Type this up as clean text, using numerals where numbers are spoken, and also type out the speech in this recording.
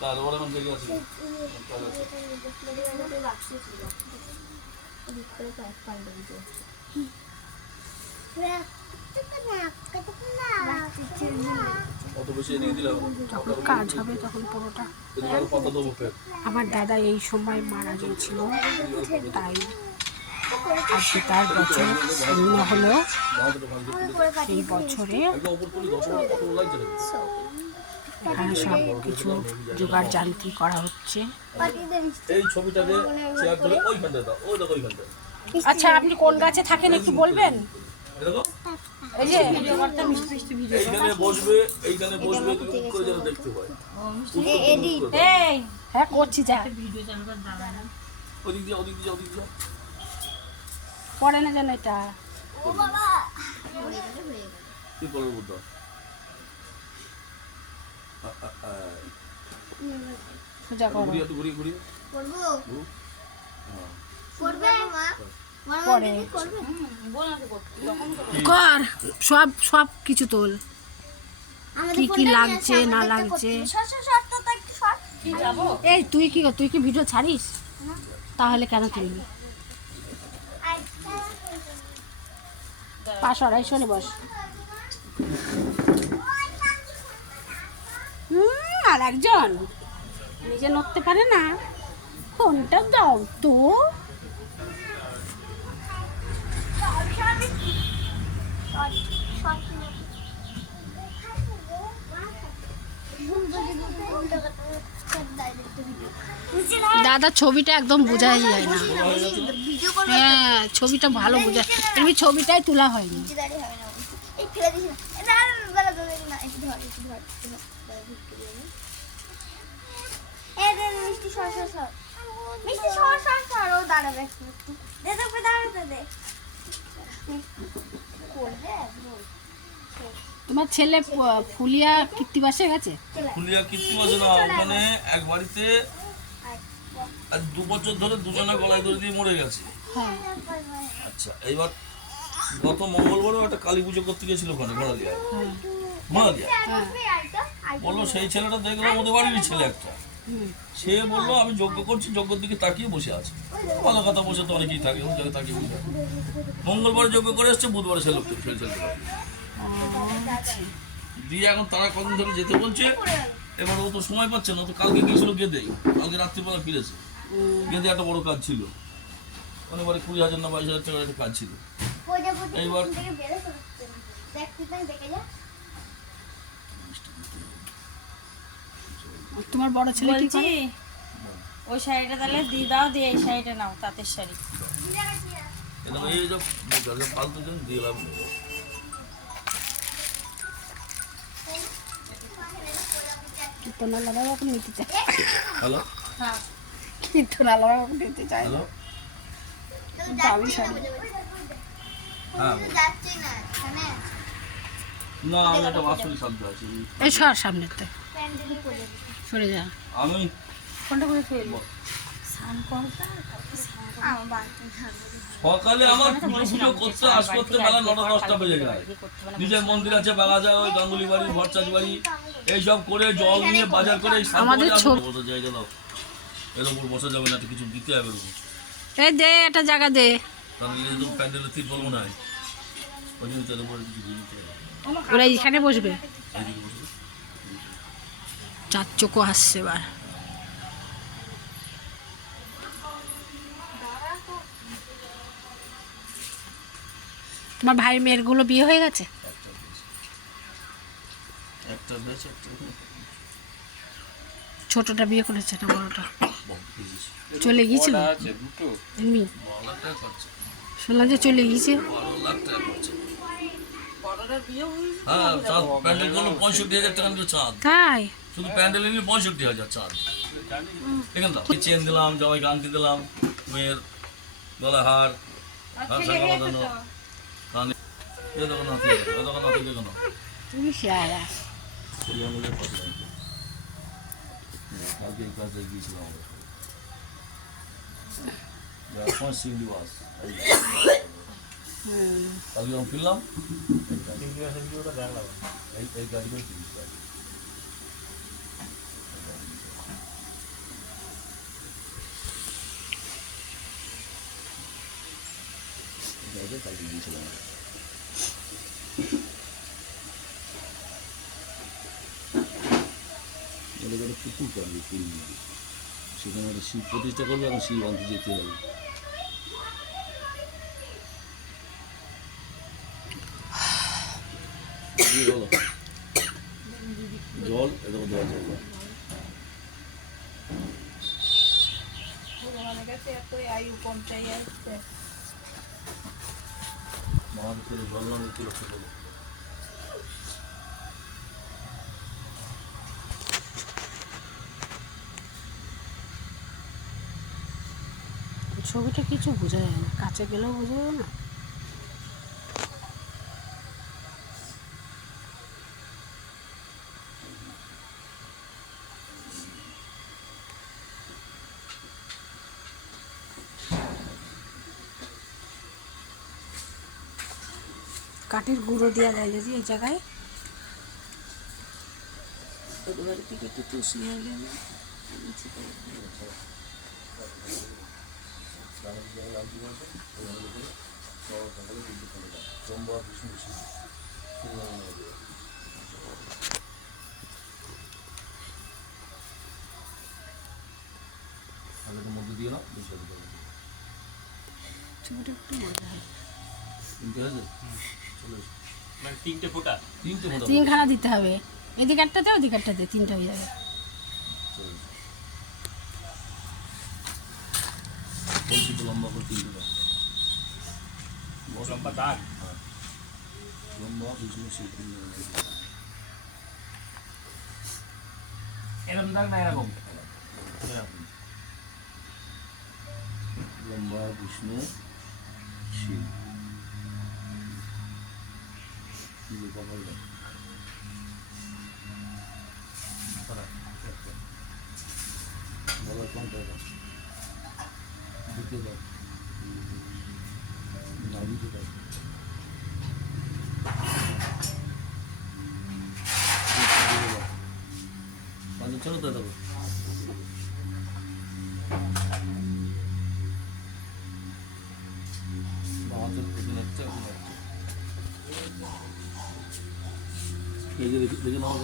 তারপরে এখন দেখে আছে কত বেশি এদিকে দিলাম যখন কাজ হবে তখন পুরোটা। কত দেবো ফের আমার দাদা এই সময় মারা গিয়েছিল, তাই আজকে তার বছর পূর্ণ হলো। এই বছরে এখানে সব কিছু জোগাড় জান্তি করা হচ্ছে। এই ছবিটাকে শেয়ার করে ওইখানটা দাও, ওই দেখো ওইখানটা। আচ্ছা, আপনি কোন গাছে থাকেন একটু বলবেন? এই যে এইখানে বসবে, এইখানে বসবে, তুমি করে যেন দেখতে পাই। এই হ্যাঁ করছি, যা ওদিক দিয়ে, ওদিক দিয়ে, ওদিক দিয়ে। পড়ে না যেন এটা। কি করবে বুদ্ধ? সোজা করো। ঘুরিয়ে তো ঘুরিয়ে ঘুরিয়ে পরে কর, সব সব কিছু তোল, কি কি লাগছে না লাগছে। এই তুই কি ভিডিও ছাড়িস? তাহলে কেন তুলবি? 500-250 বস। আর একজন নিজে নড়তে পারে না, ফোনটা দাও তো। দাদা ছবিটা একদম বোঝাই যায় না। হ্যাঁ ছবিটা ভালো বোঝা, এমনি ছবিটাই তোলা হয়নি। তোমার ছেলে ফুলিয়া কীর্তিবাসে গেছে? ফুলিয়া কীর্তিবাসে না, ওখানে এক বাড়িতে আজ 2 বছর ধরে দুজনে গলায় দড়ি দিয়ে মরে গেছে। আচ্ছা, এইবার গত মঙ্গলবারও একটা কালী পুজো করতে গেছিল ওখানে ঘোড়ালিয়ায়। বললো সেই ছেলেটা দেখলাম ওদের বাড়িরই ছেলে একটা, সে বললো আমি যজ্ঞ করছি, যজ্ঞের দিকে তাকিয়ে বসে আছে। ভালো কথা, বসে তো অনেকেই থাকে, তাকিয়ে বসে আছে। মঙ্গলবার যজ্ঞ করে এসছে, বুধবার সে লোক ফেলছে দিয়ে এখন তারা কদিন ধরে যেতে বলছে। এবার ও তো সময় পাচ্ছে না, তো কালকে গিয়েছিল গেদে, কালকে রাত্রিবেলা ফিরেছে। গেদে একটা বড় কাজ ছিল, অনেকবারে 20,000 না 22,000 টাকার একটা কাজ ছিল। এইবার তোমার বড় ছেলে কি করে? ওই শাড়িটা তাহলে দিয়ে দাও, দিয়ে এই শাড়িটা নাও, তাঁতের শাড়ি। এই যে ফালতু জন দিয়ে লাভ নেই। কীর্তনালারাও এখন নিতে চায়। হ্যালো, কীর্তনালারাও এখন নিতে চায় না। দামি শাড়ি। হ্যাঁ না, আমি একটা বাসুরি শব্দ আছে। এই সর সামনেতে সরে যা। আমি কোনটা করে ফেলবো? সকালে আমার পুজো করতে আসতে বেলা 9-10টা বেজে যায়। নিজের মন্দির আছে, বেলা যায় ওই গাঙ্গুলি বাড়ি, ভরচাঁদ বাড়ি, এইসব করে জল নিয়ে বাজার করে আমাদের জায়গা দাও, এর উপর বসা যাবে না, কিছু দিতে হবে। এই দে একটা জায়গা দে, তাহলে প্যান্ডেলের তির বলবো না, ওই জন্য তার উপরে কিছু দিতে হবে। ওরা এখানে বসবে। এইদিকে বসবে। 4 চোখো আসছে এবার। তোমার ভাইয়ের মেয়েরগুলো বিয়ে হয়ে গেছে? একটা বেশ একটা ছোটটা বিয়ে করেছে না বড়টা? চলে গিয়েছিল এমনি, শুনলাম যে চলে গিয়েছে। 12 লাখ টাকা খরচা। হ্যাঁ, চাঁদ প্যান্ডেল করলো 65,000 টাকা নিল চাঁদ। তাই? শুধু প্যান্ডেল নিয়ে 65,000 চাঁদ। দেখেন তো, চেন দিলাম, জামাইকে আংটি দিলাম, মেয়ের গলায় হার, শাখা বাঁধানো, কানে এ দেখো নাতি, দেখো না। তুমি সারা কালকে এই কাজে গিয়েছিলাম আমরা। সিংড়ি বাস কালকে যখন ফিরলাম এই গাড়ি করে কালকে গিয়েছিলাম। ওদের একটা পুকুর কাটবে পুরী নদী, সেখানে একটা শিব প্রতিষ্ঠা করবে, এখন শিব আনতে যেতে হবে। বলো জল এরকম দেওয়া জল ভগবানের কাছে এতই আয়ু কম চাই আসছে। মহাদেব করে জল না নিতে লক্ষ্য করো। ছবিটা কিছু বোঝা যায় না, কাছে গেলেও বোঝা যাবে না। কাঠের গুঁড়ো দেওয়া যায় যদি এই জায়গায়, এবার থেকে একটু তুষিয়ে গেলে মধ্যে দিয়ে নাও, ছবিটা একটু মজা হয়। তিনটে আছে, চলে এসো। মানে তিনটে ফোঁটা। তিনটে মোটামুটি তিনখানা দিতে হবে, এদিকারটাতে ওদিকারটাতে তিনটা হয়ে যাবে। চলে এসো। বলছি তো লম্বা করে তিনটে দাও। লম্বা দাগ। লম্বা বিষ্ণু শিল্পী এরকম দাগ না এরকম। লম্বা বিষ্ণু শিব বলার কোনটা দিতে দাও, না দিতে দাও। চলো তো দেখো হাতের পেছনে একটা এই যে দেখে নাও।